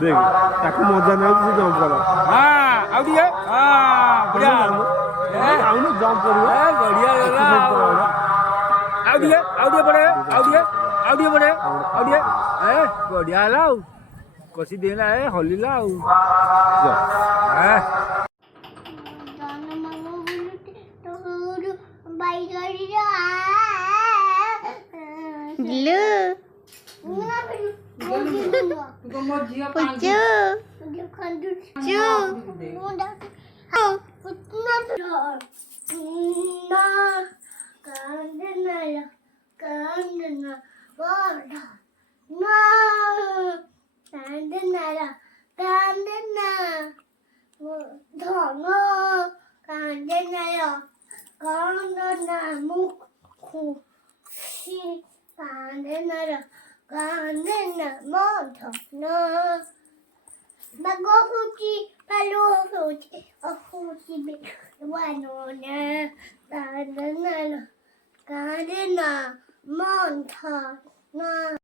देख ताकू मजा नहीं आउची जंप करा हां आउ दिए हां बढ़िया आउ न जंप करियो बढ़िया लगा आउ दिए बड़े ए बढ़िया लाउ कसी देला ए हलिला आउ हां Blue. Pucu.